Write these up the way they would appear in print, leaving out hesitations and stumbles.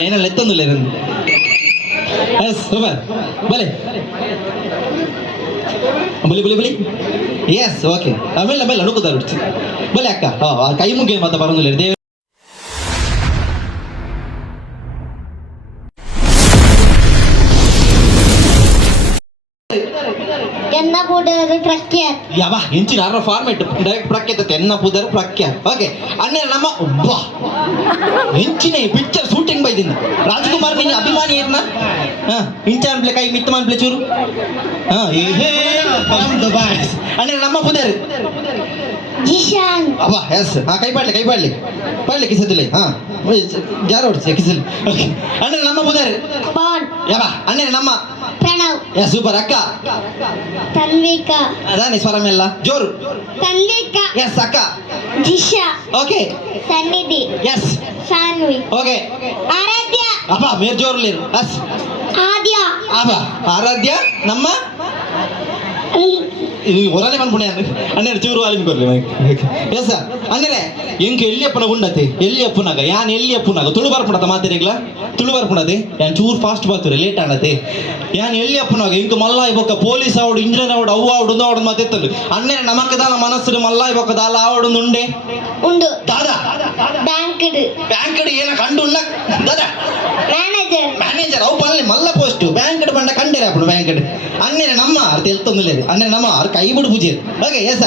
ಏನಲ್ಲ ಎತ್ತೊಂದಿಲ್ಲ ಇದನ್ನು. Yes super ಬಲೆ ಬಲಿ ಬಲಿ ಬಲಿ ಎಸ್ ಓಕೆ ಆಮೇಲೆ ಆಮೇಲೆ ಅನುಕೂಲ ಬಲೆ ಅಕ್ಕ ಕೈ ಮುಗಿಯ ಮಾತ್ರ ಬರೋದಿಲ್ಲ ದೇವ ಯಾವ ಹೆಂಚಿನ ಅರ್ರ ಫಾರ್ಮೆಟ್ ಡೈರೆಕ್ಟ್ ಪ್ರಖ್ಯಾತ ಎನ್ನ ಪುದರ್ ಪ್ರಖ್ಯಾತ ಓಕೆ ಅನ್ನೇ ನಮ್ಮ ಹೆಂಚಿನ ಪಿಕ್ಚರ್ ಶೂಟಿಂಗ್ ಬೈದಿನ ರಾಜ್ಕುಮಾರ್ ನಿನ್ನ ಅಭಿಮಾನಿ ಏನ ಇಂಚಾನ್ ಪ್ಲೇ ಕೈ ಮಿತ್ತ ಮಾನ್ ಪ್ಲೇ ಚೂರು ಅನ್ನೇ ನಮ್ಮ ಪುದರ್ ಅಬ್ಬಾ ಎಸ್ ಕೈ ಪಾಡ್ಲಿ ಕಿಸದಿಲ್ಲ ಜಾರ ಹೊಡ್ಸಿ ಕಿಸಲಿ ಓಕೆ ಅನ್ನೇ ನಮ್ಮ ಪುದರ್ ಯಾವ ಅನ್ನೇ ನಮ್ಮ ಪ್ರಣವ್ ಸೂಪರ್ ಅಕ್ಕ ತನ್ವಿಕಾ ಅದಾನೆ ಸ್ವರಮೆಲ್ಲ ಜೋರು ತನ್ವಿಕಾ ಎಸ್ ಅಕ್ಕ ದಿಶಾ ಓಕೆ ಸನ್ನಿಧಿ ಎಸ್ ಸಾನ್ವಿ ಓಕೆ ಆರಾಧ್ಯ ಅಬ್ಬಾ ಮೇರ್ ಜೋರ್ಲಿರು ಎಸ್ ಆದ್ಯ ಅಬ್ಬಾ ಆರಾಧ್ಯ ನಮ್ಮ ಹೊರನೆ ಬಂದ್ಬಿಣೆ ಅನ್ನೆರಡು ಚೂರು ಅಲ್ಲಿಂದ ಬರ್ಲಿ ಎಸ್ ಅಂದರೆ ಎಂಕ ಎಲ್ಲಿ ಅಪ್ಪನಾಗ ಉಂಡತೆ ಎಲ್ಲಿ ಅಪ್ಪನಾಗ ಯಾನ್ ಎಲ್ಲಿ ಅಪ್ಪನಾಗ ತುಳು ಬರ್ಪುಣತ ಮಾತಿರಿಗ್ಲ ತುಳು ಬರ್ಪುಣತೆ ಯಾನ್ ಚೂರು ಫಾಸ್ಟ್ ಬರ್ತಾರೆ ಲೇಟ್ ಆಡತೆ ಯಾನ್ ಎಲ್ಲಿ ಅಪ್ಪನಾಗ ಇಂಕ ಮಲ್ಲಾಯ್ ಬೊಕ್ಕ ಪೊಲೀಸ್ ಆವಡು ಇಂಜಿನಿಯರ್ ಆವಡು ಅವ್ವ ಆವಡು ಆವಡು ಮಾತೆತ್ತಂದು ಅನ್ನೆರ ನಮಕದಾಲ ಮನಸ್ಸು ಮಲ್ಲಾಯ್ ಬೊಕ್ಕ ದಾಲ ಆವಡು ಉಂಡೆ ಉಂಡು ದಾದಾ ಬ್ಯಾಂಕ್ ಏನ ಕಂಡು ಉಂಡ ದಾದಾ ಮ್ಯಾನೇಜರ್ ಅವು ಪಲ್ಲೆ ಮಲ್ಲ ಪೋಸ್ಟ್ ಬ್ಯಾಂಕ್ ಬಂಡ ಕಂಡೇರೆ ಅಪ್ಪಡು ಬ್ಯಾಂಕ್ ಅನ್ನೇನೆ ನಮ್ಮ ಅರ್ಥ ಎಲ್ತೊಂದಿಲ್ಲ ಅನ್ನೇ ನಮ್ಮ ಅವ್ರ ಕೈ ಬಿಡು ಪೂಜೆ ಓಕೆ ಎಸ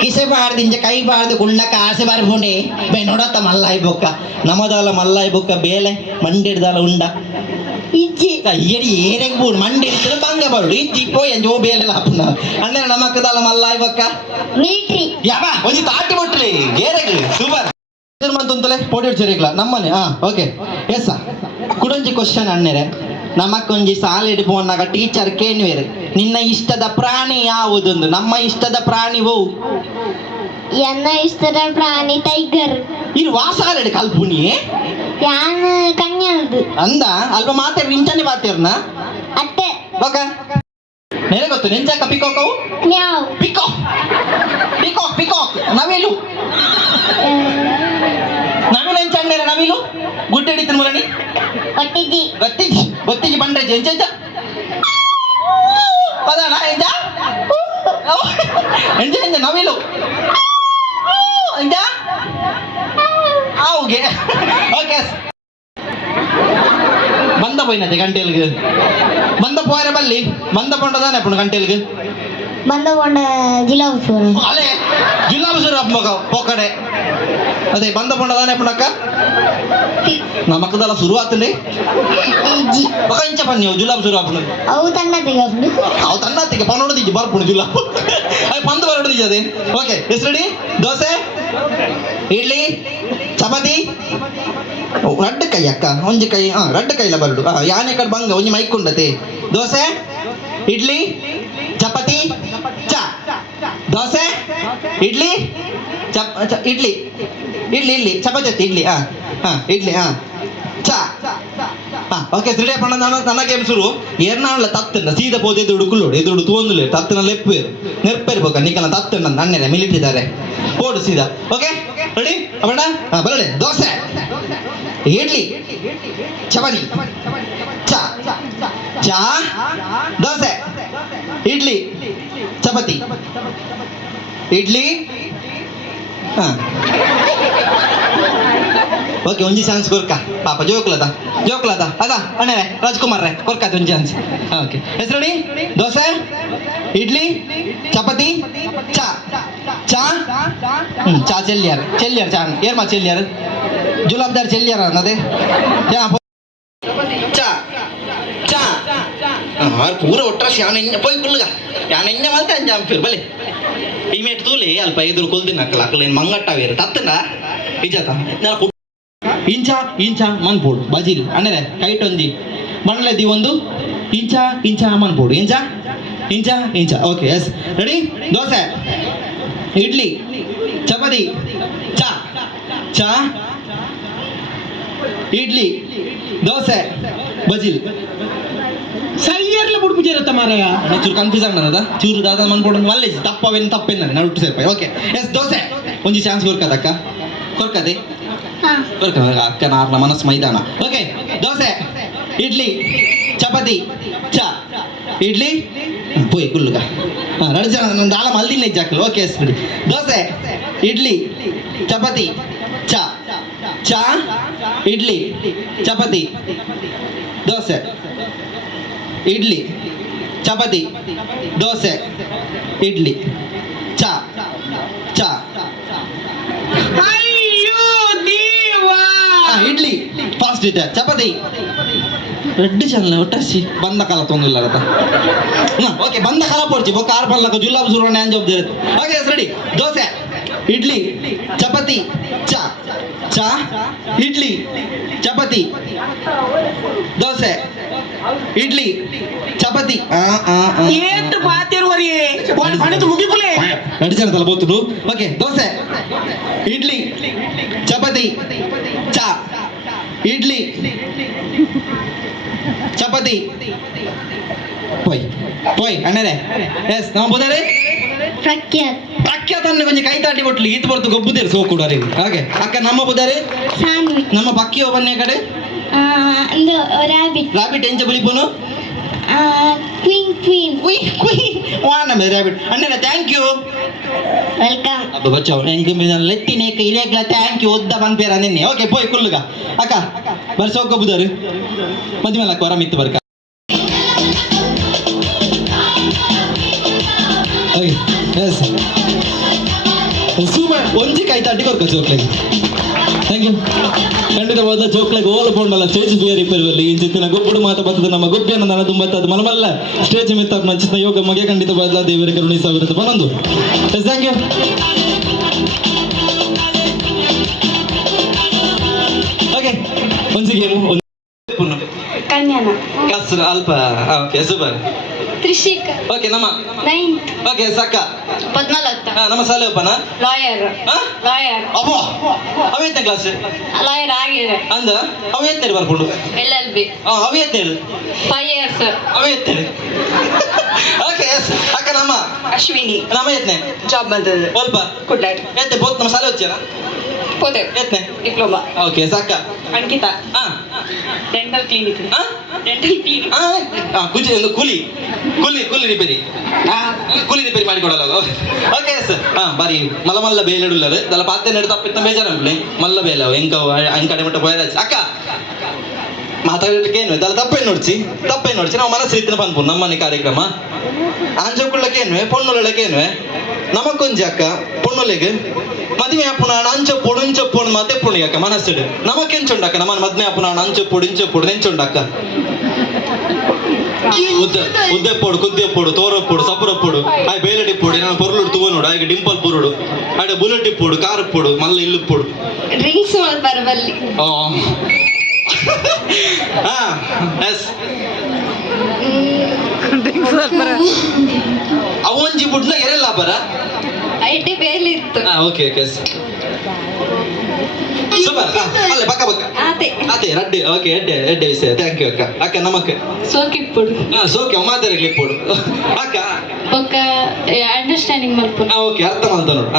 ಕಿಸೆ ಬಾರ್ದು ಇಂಜ ಕೈ ಬಾರ್ದು ಗುಂಡಕ್ಕ ಆಸೆ ಬಾರ್ಬುಂಡೆ ಬೇ ನೋಡತ್ತ ಮಲ್ಲಾಯ್ ಬೊಕ್ಕ ನಮದಾಲ ಮಲ್ಲಾಯ್ ಬೊಕ್ಕ ಬೇಲೆ ಮಂಡಿಡ್ದಾಲ ಉಂಡ ಇಜ್ಜಿ ಎಡಿ ಏನೆಗ್ ಬೂಡ್ ಮಂಡಿಡ್ತದ ಬಂಗ ಬರುಡು ಇಜ್ಜಿ ಪೋಯ್ ಅಂಜೋ ಬೇಲೆ ಲಾಪುನ ಅನ್ನೇ ನಮಕ್ಕದಾಲ ಮಲ್ಲಾಯ್ ಬೊಕ್ಕ ಮಿಲಿಟರಿ ಯಾವ ಒಂಜಿ ತಾಟಿ ಬಟ್ಲಿ ಗೇರೆಗ್ ಸೂಪರ್ ಮಂತೊಂತಲೆ ಪೋಟಿ ಹಿಡ್ಸಿರಿಗ್ಲ ನಮ್ಮನೆ ಓಕೆ ಎಸ್ ಕುಡೊಂಜಿ ಕ್ವಶನ್ ಅನ್ನೆರೆ ನಮಕ್ಕೊಂಜಿ ಸಾಲ ಹಿಡಿಪೋನಾಗ ಟೀಚರ್ ಕೇನ್ವೇರು ನಿನ್ನ ಇಷ್ಟದ ಪ್ರಾಣಿ ಯಾವುದೊಂದು ನಮ್ಮ ಇಷ್ಟದ ಪ್ರಾಣಿವು ಎನ್ನ ಇಷ್ಟದ ಪ್ರಾಣಿ ಟೈಗರ್ ಇದು ವಾಸಾಲೆಡ್ ಕಲ್ಪುನಿಯೇ ಯಾನ್ ಕನ್ಯಲ್ದು ಅಂದ ಅಲ್ಪ ಮಾತೇರ್ ನಿಂಚನೆ ಮಾತೇರ್ನ ಅಟ್ಟೆ ಓಕ ನೆರೆ ಗೊತ್ತು ನೆಂಚಾಕ ಪಿಕೋಕವು ಮ್ಯಾವ್ ಪಿಕಾಕ್ ನವಿಲು ನವಿಲು ಎಂಚಣ್ಣೆರ ನವಿಲು ಗುಡ್ಡ ಹಿಡಿತೀನಿ ಮುರಣಿ ಗೊತ್ತಿಜ್ಜಿ ಬಂಡ್ರೆಜ್ಜಿ ಎಂಚ ಪದಾನ ಎಂಜ ನವಿಲು ಎಂಜ ಆವುಗೆ ಓಕೆ ಬಂದ ಪೋಯ್ನತೆ ಗಂಟೆಲ್ಗೆ ಬಂದ ಪೋರೆ ಬಲ್ಲಿ ಬಂದ ಪೊಂಡದಾನೆ ಪುಣ ಗಂಟೆಲ್ಗೆ ಬಂದ ಪೊಂಡ ಜಿಲಾಬಸೂರ ಅಲೆ ಜಿಲಾಬಸೂರ ಪೋಕಡೆ ಅದೇ ಬಂದ ಪೊಂಡದಾನೆ ಪುಣಕ್ಕ ನಮಕ್ಕದಲ್ಲ ಶುರು ಆಗ್ತದೆ ಇಂಚ ಪನ್ನಿ ಜುಲಾಬ್ ಶುರು ಆಪುಣ ಅವು ತನ್ನತ್ತಿಗೆ ಪನ್ನೋಡಿದ್ದಿ ಬರ್ಪುಣ ಜುಲಾಬ್ ಅದು ಪಂದು ಬರೋಡಿದ್ದಿ ಅದೇ okay yes ready dosa idli chapati ರಡ್ಡು ಕೈ ಅಕ್ಕ ಒಂಜಿ ಕೈ ರಡ್ಡು ಕೈಲ ಬರಡು ಯಾನೆ ಕಡೆ ಬಂಗ ಒಂಜಿ ಮೈಕೊಂಡತೆ ದೋಸೆ ಇಡ್ಲಿ ಚಪಾತಿ ಚ ದೋಸೆ ಇಡ್ಲಿ ಇಡ್ಲಿ ಚಪಾತಿ ಇಡ್ಲಿ ಇಡ್ಲಿ ಚ ಓಕೆ ರೆಡಿ ಪಣ್ಣ ನನಗೆ ಶುರು ಏರ್ನಾಳ ತತ್ತನ್ನ ಸೀದಾ ಪೋದು ಎದುರು ಕುಲ್ಲೋಡು ಎದುರು ತೋಂದುಲೆ ತತ್ತನ ಲೆಪ್ಪೇರು ನೆರ್ಪೇರ್ಬೇಕ ನಿಕ್ಕನ ತತ್ತನ್ನ ನನ್ನೆನೆ ಮಿಲಿಟಿದ್ದಾರೆ ಓಡು ಸೀದಾ ಓಕೆ ರೆಡಿ ಅಪ್ಪಣ್ಣ ಬರಡೆ ದೋಸೆ ಇಡ್ಲಿ ಚಪಾತಿ ಚ ದೋಸೆ ಇಡ್ಲಿ ಚಪಾತಿ ಇಡ್ಲಿ ಓಕೆ ಒಂಜಿ ಚಾನ್ಸ್ ಕೊರ್ಕ ಪಾಪ ಜೋಕ್ಲದ ಅದ ಅಣ್ಣೆ ರಾಜ್ಕುಮಾರ್ ರೇ ಕೊರ್ಕಾತ ಒಂಜಿ ಚಾನ್ಸ್ ಓಕೆ ಹೆಸರು ರೆಡಿ ದೋಸೆ ಇಡ್ಲಿ ಚಪಾತಿ ಚಾ ಚೆಲ್ಲಿಯಾರ ಚಾ ಏರ್ಮಾ ಚೆಲ್ಲಿಯಾರ ಜುಲಾಬ್ದಾರ್ ಚೆಲ್ಲಿಯಾರ ಅನ್ನದೇ ಚಾ ಪೂರ ಒಟ್ರಾಸಿ ಯಾನೆಂಜ ಪೋಯ್ ಕುಲ್ಲುಗ ಯಾನೆಂಜ ಮಾಲ್ತೆ ಅಂಜ ಅಂಪಿರ್ ಬಲೆ ಇಮೇಟ್ ತೂಲಿ ಅಲ್ಪ ಎದುರು ಕೊಲ್ದಿನ ಅಕ್ಕಲೇನು ಮಂಗಟ್ಟವೇರು ತತ್ತನ ನಿಜತ ಇಂಚ ಮನ್ಪೋಡು ಬಜಿಲ್ ಅನ್ನರೆ ಕೈಟೊಂದಿ ಮಣ್ಲೆದಿ ಒಂದು ಇಂಚ ಮನ್ಪೋಡು ಇಂಚ okay yes ready dosa idli chapati ಚಾ ಇಡ್ಲಿ ದೋಸೆ ಬಜಿಲ್ ಸೈಯರ್ಲ ಬುಡ್ಪುಜಿರತ್ತ ಮಾರಾಯ ಚೂರು ಕನ್ಫ್ಯೂಸ್ ಅನ್ನದ ಚೂರು ದಾದ ಮನ್ಪೋಡು ಮಲ್ಲೇಜ್ ತಪ್ಪವೇನು ತಪ್ಪೇನು ನಡುಟ್ಟು ಸೇರ್ಪಾಯಿ ಓಕೆ ಎಸ್ ದೋಸೆ ಒಂಜಿ ಚಾನ್ಸ್ ಕೊರ್ಕದಕ್ಕ ಕೊರ್ಕದೆ ಹಾ ಅಕ್ಕನ ಆರ್ನ ಮನಸ್ಸು ಮೈದಾನ. ಓಕೆ, ದೋಸೆ, ಇಡ್ಲಿ, ಚಪಾತಿ, ಚಾ, ಇಡ್ಲಿ ಪೋಯ್ ಕುಲ್ಲುಗ ಎರಡು ಜನ ನನ್ನ ದಾಳ ಮಲ್ದಿನ ಜಾಕಲ್. ಓಕೆ ಸರಿ, ದೋಸೆ, ಇಡ್ಲಿ, ಚಪಾತಿ, ಚಾ, ಚಾ, ಇಡ್ಲಿ, ಚಪಾತಿ, ದೋಸೆ, ಇಡ್ಲಿ, ಚಪಾತಿ, ದೋಸೆ, ಇಡ್ಲಿ, ಚಾ, ಚಾ, ಇಡ್ಲಿ ಫಾಸ್ಟ್ ಇದೆ, ಚಪಾತಿ ರೆಡ್ ಚಾನಲ್ ಒಟ್ಟಾಸಿ ಬಂದ ಕಾಲ ತೊಂದಿಲ್ಲ ಅಂತ. ಓಕೆ, ಬಂದ ಕಾಲ ಪೋಡ್ಚಿ ಬೊಕ್ಕ ಆರು ಪಲ್ಲಕ ಜುಲ್ಲಾಬ್ ಸುರುವಣ್ಣೆ ಅಂಜ ಒಬ್ದಿರ. ಓಕೆ ರೆಡಿ, ದೋಸೆ, ಇಡ್ಲಿ, ಚಪಾತಿ, ಚಾ, ಚಾ, idli, chapati, dosa, idli, chapati. Red channel both. Okay, dosa, idli, chapati, ಚಾ, ಇಡ್ಲಿ, ಚಪಾತಿ, ಪೋಯ್ ಪೋಯ್ ಅಣ್ಣರೇ. ಎಸ್ ನಮ್ಮ ಬುಧಾರಿ ಪ್ರಖ್ಯಾತ್ ಪ್ರಖ್ಯಾತ ಅನ್ನ ಕೊಂಚ ಕೈ ತಾಟಿ ಕೊಟ್ಲಿ ಈತ ಬರ್ತು ಗೊಬ್ಬುದೇರು ಸೋಕುಡಾರಿ. ಹಾಗೆ ಅಕ್ಕ ನಮ್ಮ ಬುಧಾರಿ ಸಾನ್ವಿ ನಮ್ಮ ಪಕ್ಕಿ ಒಬ್ಬನೇ ಕಡೆ ಒಂದು ರ್ಯಾಬಿಟ್ ರಾಬಿಟ್ ಎಂಚ ಬುಲಿಪುನು ಕ್ವೀನ್ ಕ್ವೀನ್ ಕುಯ್ ಕುಯ್ ವಾನಮೆ ರಾಬಿಟ್ ಅಣ್ಣರ ಥ್ಯಾಂಕ್ ಯು ವೆಲ್ಕಮ್ ಅಬ್ಬ ಬಚ್ಚಾವ್ ಎಂಗೆ ಲೆಟ್ಟಿನೇಕ ಇಲೇಗ್ಲ ಥ್ಯಾಂಕ್ ಯು ಒದ್ದ ಬಂದ್ಪೇರ ನಿನ್ನೆ. ಓಕೆ ಪೋಯ್ ಕುಲ್ಲುಗ ಅಕ್ಕ ಬರ್ಸ ಹೋಗ ಬುಧಾರು ಮದ್ಮೇಲೆ ಅಕ್ಕ ವರ ಮಿತ್ತು ಬರ್ಕ. ಓಕೆ ಎಸ್ ಸೂಪರ್ ಒಂಜಿ ಕೈ ತಾಟಿ ಕೊರ್ಕ ಜೋಕ್ಲೆಗೆ. Thank you. ಖಂಡಿತವಾದ ಜೋಕ್ಲೆಗೆ ಓಲು ಪೊಂಡಲ್ಲ ಸ್ಟೇಜ್ ಫಿಯರ್ ಇಪ್ಪರ್ವಲ್ಲಿ ಈ ಚಿತ್ತಿನ ಗೊಬ್ಬುಡು ಮಾತು ಬರ್ತದೆ ನಮ್ಮ ಗೊಬ್ಬೆಯನ್ನು ನನ್ನ ತುಂಬತ್ತದು ಮಲಮಲ್ಲ ಸ್ಟೇಜ್ ಮಿತ್ತ ಮಂಚಿನ ಯೋಗ ಮಗೆ ಖಂಡಿತವಾದ ದೇವರ ಕರುಣಿ ಸಾವಿರದ ಬನ್ನೊಂದು. Yes thank you. ಓಕೆ ಒಂಜಿ ಗೇಮು ಕನ್ಯಾನ ಕಸ್ರ ಅಲ್ಪ. Okay super. ತ್ರಿಷಿಕ್ ಓಕೆ ನಮ್ಮ 9th ಓಕೆ ಸಕ್ಕ ಪದ್ಮಲತ ನಮ್ಮ ಸಾಲೆ ಒಪ್ಪನ ಲಾಯರ್ ಲಾಯರ್ ಅಬ್ಬೋ ಅವ ಎತ್ತನೇ ಕ್ಲಾಸ್ ಲಾಯರ್ ಆಗಿದೆ ಅಂದ ಅವ ಎತ್ತೇರು ಬರ್ಕೊಂಡು LLB ಅವ ಎತ್ತೇರು 5 years ಅವ ಎತ್ತೇರು. ಓಕೆ ಎಸ್ ಅಕ್ಕ ನಮ್ಮ ಅಶ್ವಿನಿ ನಮ್ಮ ಎತ್ತನೆ ಜಾಬ್ ಬಂದದ್ದು ಸ್ವಲ್ಪ ಕುಡ್ಲಾಡಿ ಎತ್ತೆ ಬೋತ್ ನಮ್ಮ ಸಾಲೆ వచ్చారా ಹೋದೆ ಎತ್ತನೆ ಡಿಪ್ಲೊಮಾ ಓಕೆ ಸಕ್ಕ ಅಂಕಿತಾ ಹಾ ಡೆಂಟಲ್ ಕ್ಲಿನಿಕ್ ಹಾ ಡೆಂಟಲ್ ಕ್ಲಿನಿಕ್ ಕುಜಿ ಒಂದು ಕೂಲಿ ಕೂಲಿ ಕೂಲಿ ರಿಪೇರಿ ಕೂಲಿ ರಿಪೇರಿ ಮಾಡಿಕೊಡಲ್ಲ. ಓಕೆ ಎಸ್ ಬಾರಿ ಮಲ್ಲ ಬೇಲೆಡುಲ್ಲರು ದಲ್ಲ ಪಾತೆ ನೆಡು ತಪ್ಪಿತ್ತ ಬೇಜಾರಂಪ್ಲಿ ಮಲ್ಲ ಬೇಲ ಎಂಕ ಅಂಕಡೆ ಮಟ್ಟ ಪೋಯರಾಜ್ ಅಕ್ಕ ಮಾತಾಡಲಿಕ್ಕೆ ಏನು ದಲ್ಲ ತಪ್ಪೇನು ನೋಡ್ಸಿ ನಾವು ಮನಸ್ಸು ರೀತಿನ ಬಂದ್ಪು ನಮ್ಮನೆ ಕಾರ್ಯಕ್ರಮ ಆಂಜಕ್ಕುಳ್ಳಕ್ಕೇನ್ವೆ ಪೊಣ್ಣುಳ್ಳಕ್ಕೇನ್ವೆ ನಮಕೊಂಜಿ ಅಕ್ಕ ಪೊಣ್ಣುಲೆಗೆ ಮದುವೆ ಅಪ್ಪುನಾಣ ಅಂಚಪ್ಪೊಡು ಇಂಚಪ್ಪೊಡು ಮತ್ತೆ ಪುಣಿ ಅಕ್ಕ ಮನಸ್ಸಿಡು ನಮಕೆಂಚುಂಡಕ್ಕ ನಮ್ಮ ಮದ್ಮೆ ಅಪ್ಪುನಾಣ ಅಂಚಪ್ಪೊಡು ಇಂಚಪ್ಪೊಡು ನೆಂಚುಂಡಕ್ಕ ಉದ್ದೆಪ್ಪೋಡು ಕುದ್ದೆಪ್ಪೋಡು ತೋರಪ್ಪೋಡು ಸಪುರಪ್ಪೋಡು ಆಯ್ ಬೇಲಡಿಪ್ಪೋಡು ನಾನು ಪೊರ್ಲುಡು ತೂವ ನೋಡು ಆಯ್ಗೆ ಡಿಂಪಲ್ ಪುರುಡು ಆಯ್ಡೆ ಬುಲೆಟ್ ಇಪ್ಪೋಡು ಕಾರ್ ಇಪ್ಪೋಡು ಮಲ್ಲ ಇಲ್ಲುಪ್ಪೋಡು ಡ್ರಿಂಕ್ಸ್ ಬರಬಲ್ಲಿ ಹಾ ಎಸ್ ಅವೊಂಜಿ ಬುಡ್ಲ ಎರೆಲ್ಲ ಬರ ಐಟಿ ಬೇಲಿ ಇತ್ತು ಓಕೆ ಓಕೆ ಸೂಪರ್ ಅಲ್ಲ ಪಕ್ಕ ಅದೇ ರಡ್ಡಿ ಓಕೆ ಎಡ್ಡೆ ವಿಷಯ ಥ್ಯಾಂಕ್ ಯು ಅಕ್ಕ ಅಕ್ಕ ನಮಕ್ಕೆ ಸೋಕಿಪ್ಪುಡು ಸೋಕೆ ಮಾತಾಡಲಿ ಇಪ್ಪೋಡು ಅಕ್ಕ ಬೊಕ್ಕ ಅಂಡರ್ಸ್ಟ್ಯಾಂಡಿಂಗ್ ಮಲ್ಪುಡು ಓಕೆ ಅರ್ಥ ಮಾಡ್ತ ನೋಡು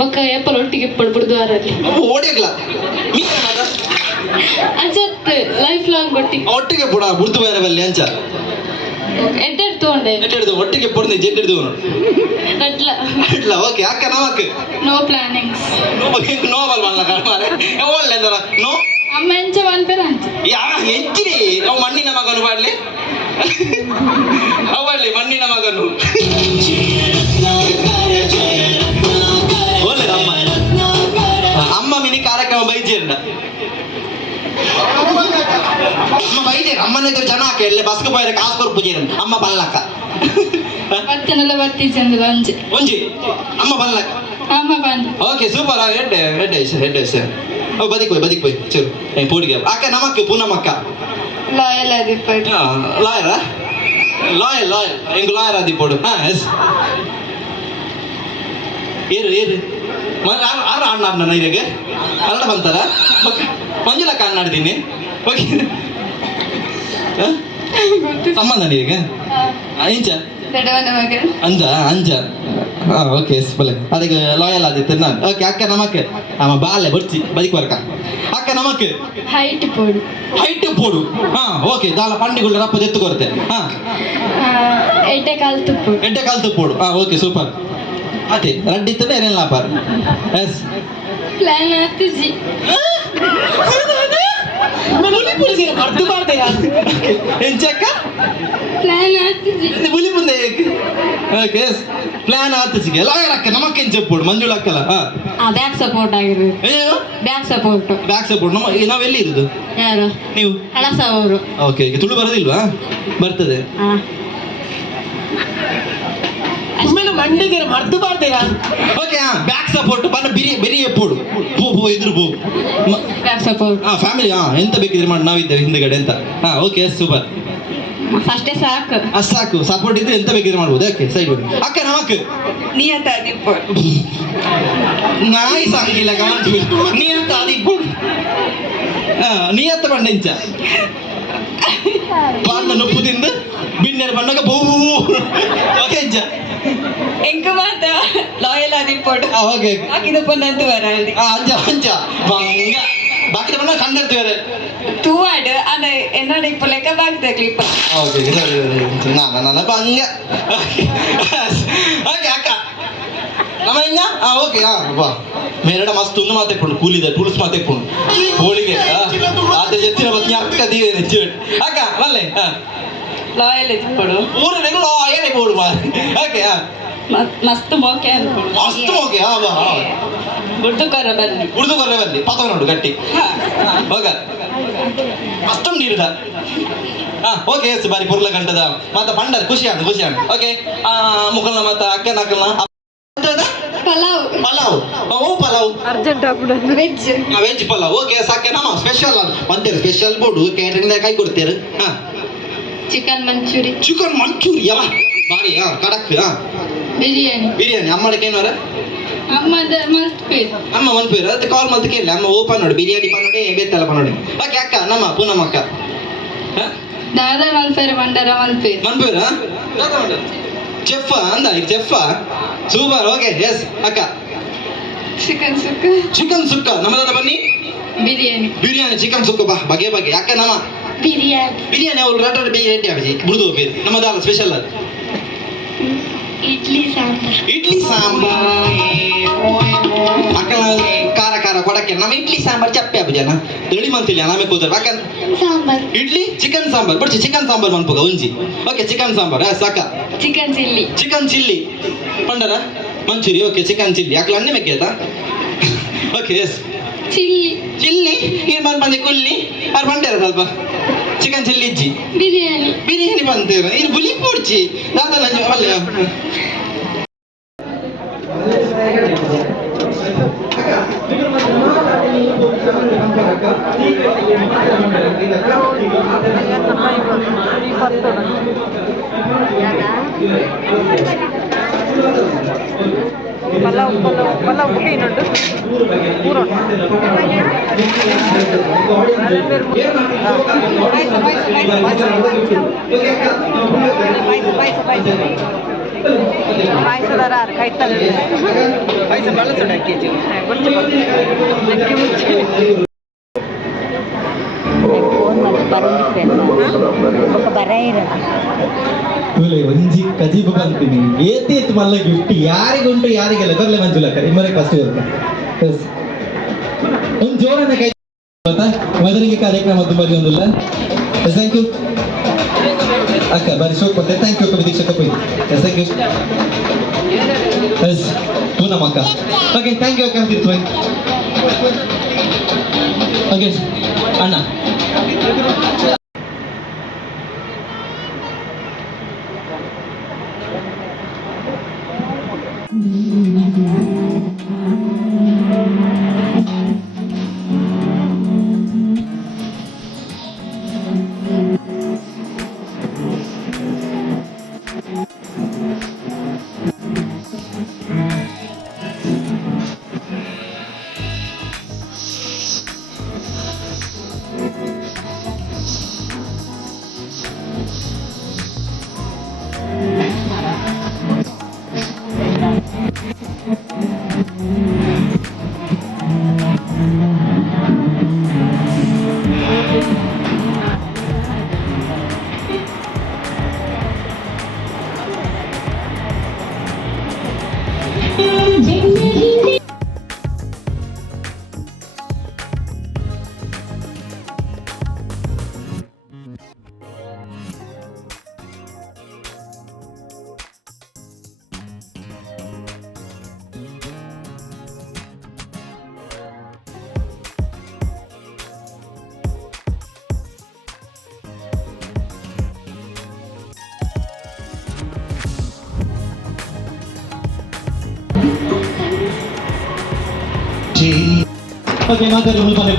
ಬೊಕ್ಕ ಏಪಲ್ ಒಟ್ಟಿಗೆ ಇಪ್ಪಡು ಬುಡ್ದುವಾರಲ್ಲಿ ಓಡಿಯಗ್ಲ ಅಂಚತ್ ಲೈಫ್ ಲಾಂಗ್ ಒಟ್ಟಿಗೆ ಬುಡ ಬುಡ್ದು ಬೇರೆ ಬಲ್ಲಿ ಅಂಚ ಎಡ್ಡೆಡ್ ತಗೊಂಡೆ ಹಿಡಿದು ಒಟ್ಟಿಗೆ ಪುಡ್ದು ಜೆಡ್ ಹಿಡಿದು ಅಟ್ಲ ಓಕೆ ಅಕ್ಕ ನಮಕ್ಕೆ ನೋ ಪ್ಲಾನಿಂಗ್ಸ್ ನೋಬಲ್ ಮಾರೆ ಒಳ್ಳೆ ನೋ ಅಮ್ಮ ಎಂಚ ಮನ್ಪೇರ ಅಂಚ ಯಾ ಹೆಚ್ಚಿರಿ ಅವು ಮಣ್ಣಿನ ಮಗನು ಬಾಡ್ಲಿ ಅವಳ್ಳಿ ಮಣ್ಣಿನ ಮಗನು ಒಳ್ಳೆ ಅಮ್ಮ ಮಿನಿ ಕಾರ್ಯಕ್ರಮ ಬೈಜೇರ ಅಮ್ಮ ಬೈಜೇರ ಅಮ್ಮನ ಜನ ಹಾಕಿ ಎಲ್ಲ ಬಸ್ಗೆ ಹೋಯ್ರೆ ಕಾಸು ಕೊರ್ಪುಜೇರ ಅಮ್ಮ ಬಲ್ಲಕ್ಕ ಬತ್ತನೆಲ್ಲ ಬರ್ತಿದ್ದ ಅಂಚೆ ಒಂಜಿ ಅಮ್ಮ ಬಲ್ಲಕ್ಕ ಅಮ್ಮ ಬಂದು ಓಕೆ ಸೂಪರ್ ಎಡ್ಡೆ ಸರ್ ಬದಿಕ್ போய் சரி போடுங்க அக்கா நமக்கு பூனமக்கா ಲಾಯಲ್ ಆದಿಪ್ಪಡು லாயரா லாயல் எங்க லாயர் ஆதி போடு எஸ் ಏರು ಆರು ಅಣ್ಣ ನೈರೆಗೆ ಅಲ್ಲ ಬಂತಾರ ಮಂಜುಲಕ್ಕ ಅಣ್ಣ ಆಡ್ತೀನಿ ಓಕೆ ಸಂಬಂಧ ನೀರಿಗೆ ಇಂಚ ಅಂಜ ಓಕೆ ಬಲೆ ಅದಕ್ಕೆ ಲಾಯಲ್ ಆದಿತ್ತು ನಾನು ಓಕೆ ಅಕ್ಕ ನಮಕ್ಕೆ ஆமா பால்ல பறிச்சு பதிக்கு வரக்கா அக்கா நமக்கு ಹೈಟ್ ಪೋಡು ಹೈಟ್ போடு ಓಕೆ ದಾಲ ಪಂಡಿಗುಳ್ಳ ರಪ್ಪ ಜೆತ್ತು ಕೊರತೆ ಎಡ್ಡೆ ಕಾಲು ತುಪ್ಪು ಎಡ್ಡೆ ಕಾಲ್ತು போடு ಓಕೆ ಸೂಪರ್ ಅದೇ ರಡ್ಡಿತ್ತು ಬೇರೆ ಎಲ್ಲ ಪಾರ್ ಎಸ್ ಪ್ಲಾನ್ ಆತುಜಿ ಅರ್ಧ ಮಾಡ್ದೆಯ ಎಂಚಕ್ಕ ಪ್ಲಾನ್ ಆತುಜಿ ಬುಲಿ ಮುಂದೆ ಓಕೆ ಎಸ್ ಪ್ಲಾನ್ ಆತಸಿಗೆ ಲಾಯರ್ ಅಕ್ಕ ನಮಕ್ಕೇನು ಚೆಪ್ಪೋಡು ಮಂಜುಳ ಅಕ್ಕಲ್ಲ ಬ್ಯಾಕ್ ಸಪೋರ್ಟ್ ಆಗಿರೋದು ಏನು ಬ್ಯಾಕ್ ಸಪೋರ್ಟ್ ಬ್ಯಾಕ್ ಸಪೋರ್ಟ್ ನಾವೆಲ್ಲಿ ಇರೋದು ಯಾರು ನೀವು ಹಳಸ ಅವರು ಓಕೆ ಓಕೆ ತುಳು ಬರೋದಿಲ್ವಾ ಬರ್ತದೆ ಒಮ್ಮೆಲೆ ಮಂಡಿಗೆ ಮರ್ದು ಮಾಡ್ದೆಯ ಓಕೆ ಬ್ಯಾಕ್ ಸಪೋರ್ಟ್ ಬನ್ನ ಬಿರಿ ಎಪ್ಪೋಡು ಪೋ ಎದುರು ಪೋ ಬ್ಯಾಕ್ ಸಪೋರ್ಟ್ ಫ್ಯಾಮಿಲಿ ಎಂತ ಬೇಕಿದ್ರೆ ಮಾಡಿ ನಾವಿದ್ದೇವೆ ಹಿಂದಗಡೆ ಅಂತ ಓಕೆ ಸೂಪರ್ ಅಷ್ಟೇ ಸಾಕು ಅಷ್ಟು ಸಾಕು ಸಪೋರ್ಟ್ ಇದ್ರೆ ಎಂತ ಬೇಕಿದ್ರೆ ಮಾಡ್ಬೋದು ಓಕೆ ಸೈಡ್ ಬನ್ನಿ ಅಕ್ಕ ನಮಕ್ ನಿಯತ ದಿಪ್ಪೋಡು ನಾಯಿ ಸಾಂಗಿಲ್ಲ ಗಮನ ನೀ ಅಂತ ಅದಿಪ್ಪೋಡು ನೀ ಅಂತ ಬಂಡ ಇಂಚ ಪಾಂಡ ನೊಪ್ಪು ತಿಂದು ಬಿನ್ನೆರ ಬಣ್ಣಗ ಬೂ ಓಕೆ ಇಂಚ ಎಂಕ ಮಾತ ಲಾಯಲ್ ಆದಿಪ್ಪೋಡು ಓಕೆ ಹಾಕಿದ ಪೊನ್ನಂತೂ ವರಾಳ್ದಿ ಅಂಚ ಅಂಚ ಬಂಗ ಬಾಕಿ ಬಣ್ಣ ಕಂಡಂತ ಬೇರೆ ತೂವಾಡು ಅದ എന്നോട് ഇപ്പൊ ലെക്ക ബാക്കി ക്ലിപ്പ് ಓಕೆ ನನ್ನ ಬಂಗ ಓಕೆ ಅಕ್ಕ ನಮ್ಮ ಹಿಂಗ ಓಕೆ ಬಾ ಮೇರಡ ಮಸ್ತ್ ಒಂದು ಮಾತೆಪ್ಪುಂಡು ಕೂಲಿದೆ ಟೂಲ್ಸ್ ಮಾತೆಪ್ಪುಂಡು ಹೋಳಿಗೆ ಆತ ಎತ್ತಿನ ಬತ್ತಿ ಅಕ್ಕ ದೀವೆ ಹೆಚ್ಚು ಅಕ್ಕ ಬಲ್ಲೆ ಲಾಯಲ್ ಎತ್ಕೊಡು ಊರಿನ ಏನೇ ಬೋಡು ಮಾರಿ ಓಕೆ ಮಸ್ತ್ ಮೋಕೆ ಅನ್ಕೊಡು ಮಸ್ತ್ ಓಕೆ ಬಾ ಬುಡ್ದುಕೊರ ಬನ್ನಿ ಉರ್ದು ಕೊರ್ರೆ ಬಲ್ಲಿ ಪತ ನೋಡು ಗಟ್ಟಿ ಹೋಗ ಮಸ್ತೊಂದು ಇರುದ ಓಕೆ ಎಸ್ ಬಾರಿ ಪುರ್ಲ ಗಂಟದ ಮತ್ತ ಪಂಡರ್ ಖುಷಿ ಓಕೆ ಮುಖಲ್ನ ಮತ್ತ ಅಕ್ಕನ ಪಲಾವ್ ಪಲಾವ್ ಪಲಾವ್ ಅರ್ಜೆಂಟ್ ಆಗ್ಬಿಡು ವೆಜ್ ವೆಜ್ ಪಲಾವ್ ಓಕೆ ಸಾಕೆ ನಮ್ಮ ಸ್ಪೆಷಲ್ ಬಂತೇರು ಸ್ಪೆಷಲ್ ಬೋರ್ಡು ಕ್ಯಾಟ್ರಿಂಗ್ ಕೈ ಕೊಡ್ತೇರು ಚಿಕನ್ ಮಂಚೂರಿ ಚಿಕನ್ ಮಂಚೂರಿ ಯಾವ ಬಾರಿ ಕಡಕ್ ಬಿರಿಯಾನಿ ಅಮ್ಮಡಕ್ಕೆ ಏನವರ ಅಮ್ಮದ ಮಸ್ತ್ ಪೇರ್ ಅಮ್ಮ ಒಂದು ಪೇರು ಅದು ಕಾಲ್ ಮತ್ತೆ ಕೇಳಿ ಅಮ್ಮ ಓಪನ್ ನೋಡಿ ಬಿರಿಯಾನಿ ಪನ್ನೋಡಿ ಬೆತ್ತಲ್ಲ ಪನ್ನೋಡಿ ಓಕೆ ಅಕ್ಕ ನಮ್ಮ ಪೂನಮ್ಮ ಅಕ್ಕ ದಾದಾ ಮಲ್ಪೇರ್ ಮಂಡರ ಮಲ್ಪೇರ್ ಮನ್ಪೇರ ಚೆಫ್ ಅಂದ ಇದು ಚೆಫ್ ಸೂಪರ್ ಓಕೆ ಎಸ್ ಅಕ್ಕ ಚಿಕನ್ ಸುಕ್ಕ ಚಿಕನ್ ಸುಕ್ಕ ನಮ್ಮದಾದ ಬನ್ನಿ ಬಿರಿಯಾನಿ ಚಿಕನ್ ಸುಕ್ಕ ಬಾ ಬಗೆ ಅಕ್ಕ ನಮ್ಮ ಬಿರಿಯಾನಿ ಅವ್ರು ರಟ ಬಿರಿಯಾನಿ ಆಗಿ ಬುಡ್ದು ಬೇರೆ ನಮ್ಮದಾಲ ಸ್ಪೆಷಲ್ ಅದು ಇಡ್ಲಿ ಸಾಂಬಾರ್ ಅಕ್ಕ ಖಾರ ಕೊಡಕ್ಕೆ ನಮ್ಮ ಇಡ್ಲಿ ಸಾಂಬಾರ್ ಚಪ್ಪೆ ಆಬು ಜನ ರೆಡಿ ಮಂತಿಲ್ಲ ನಮಗೆ ಕೂತಾರೆ ಅಕ್ಕ ಇಡ್ಲಿ ಚಿಕನ್ ಸಾಂಬಾರ್ ಬಿಡ್ಸಿ ಚಿಕನ್ ಸಾಂಬಾರ್ ಮನ್ಪೋಗ ಒಂಜಿ ಓಕೆ ಚಿಕನ್ ಸಾಂಬಾರ್ ಸಾಕ ಚಿಕನ್ ಚಿಲ್ಲಿ ಪಂಡರ ಮಂಚೂರಿ ಓಕೆ ಚಿಕನ್ ಚಿಲ್ಲಿ ಅಕ್ಲ ಅನ್ನೆ ಮೆಕ್ಕೇತಾ ಓಕೆ ಎಸ್ ಚಿಲ್ಲಿ ಏನು ಬಂದೆ ಕುಲ್ಲಿ ಅವ್ರು ಬಂಡೇರ ಸ್ವಲ್ಪ ಚಿಕನ್ ಚಿಲ್ಲಿ ಇಜ್ಜಿ ಬಿರಿಯಾನಿ ಬಂತೇರ ಇದು ಬುಲಿ ಪೂಡ್ಚಿ ದಾದ ನಂಜು ಅಲ್ಲ ಪಲಾವ್ ಬುಟ್ಟಿನುಂಟು ಊರೋಣ ಪಾಯಸದಾರ ಕೈತಲ್ಲ ಪಾಯಸ ಬಳಸೋಣ ಕೆಜಿ ಒಂಜಿ ಕಜೀಬ್ ಬಂತೀನಿ ಏತ್ ಮಲ್ಲ ಗಿಫ್ಟ್ ಯಾರಿಗುಂಟು ಯಾರಿಗೆಲ್ಲ ಬರ್ಲೆ ಮಂಜುಲಕ್ಕ ಇಮ್ಮರೆ ಫಸ್ಟ್ ಒಂದು ಜೋರನ್ನ ಕೈ ಮೊದಲಿಗೆ ಕಾರ್ಯಕ್ರಮ ತುಂಬ ಒಂದಿಲ್ಲ ಥ್ಯಾಂಕ್ ಯು ಅಕ್ಕ ಬಾರಿ ಶೋಕ್ ಕೊಡ್ತೇನೆ ಥ್ಯಾಂಕ್ ಯು ದೀಕ್ಷಕ Pai thank you yes Poonam ಅಕ್ಕ ಓಕೆ ಥ್ಯಾಂಕ್ ಯು ಅಕ್ಕ ಅಂತಿತ್ತು ಓಕೆ ಅಣ್ಣ ಓಕೆ ಮಾತಾಡಿ ಮುಲ್ಪನೆ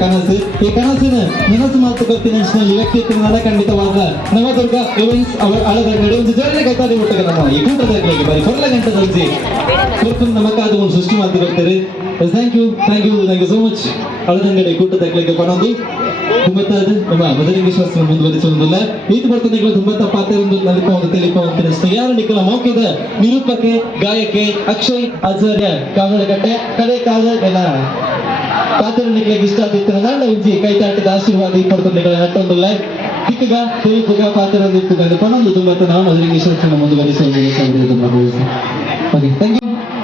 ಕನಸು ಈ ಕನಸಿನ ನನಸು ಮಾತು ಬರ್ತೀನಿ ನ್ಯಾಷನಲ್ ವ್ಯಕ್ತಿತ್ವ ಖಂಡಿತವಾದ ನವದುರ್ಗ ಇವೆಂಟ್ಸ್ ಅವರ ಅಳದಂಗಡಿ ಒಂದು ಜೋರಿನ ಕೈತಾಡಿ ಬಿಟ್ಟೆ ನಮ್ಮ ಈ ಕೂಟದಲ್ಲಿ ಬರೀ ಕೊರಲ ಗಂಟೆ ಸಂಜೆ ನಮಕಾದ ಒಂದು ಸೃಷ್ಟಿ ಮಾಡ್ತಿ ಬರ್ತಾರೆ thank you so much Aladangadi ಕೂಟದಲ್ಲಿ ಬರೋದು ತುಂಬತ್ತಾದ ನಮ್ಮ ಮದಲಿಂಗೇಶ್ವರ ಮುಂದುವರಿಸುವುದಿಲ್ಲ ಈತ ಬರ್ತನೆಗಳು ತುಂಬತ್ತ ಪಾತ್ರ ಒಂದು ನಲಿಪ ಒಂದು ತಿಳಿಪ ಅಂತ ಯಾರು ನಿಕ್ಕಲ ಮೌಖಿದ ನಿರೂಪಕೆ ಗಾಯಕೆ ಅಕ್ಷಯ್ ಆಚಾರ್ಯ ಕಾವಲಗಟ್ಟೆ ಕಡೆ ಕಾಲ ಎಲ್ಲ ಪಾತ್ರನಿಗೆ ಇಷ್ಟ ಆದಿತ್ತು ನಾನು ಇಂಜಿ ಕೈತಾಟಿದ ಆಶೀರ್ವಾದ ಈ ಪಡ್ತನೆಗಳ ನಟ್ಟೊಂದಿಲ್ಲ ದಿಕ್ಕಗ ತಿಳಿಪುಗ ಪಾತ್ರ ದಿಕ್ಕುಗ ಪಣೊಂದು ತುಂಬತ್ತ ನಾವು ಮದಲಿಂಗೇಶ್ವರ ಮುಂದುವರಿಸುವುದಿಲ್ಲ ಓಕೆ ಥ್ಯಾಂಕ್ ಯು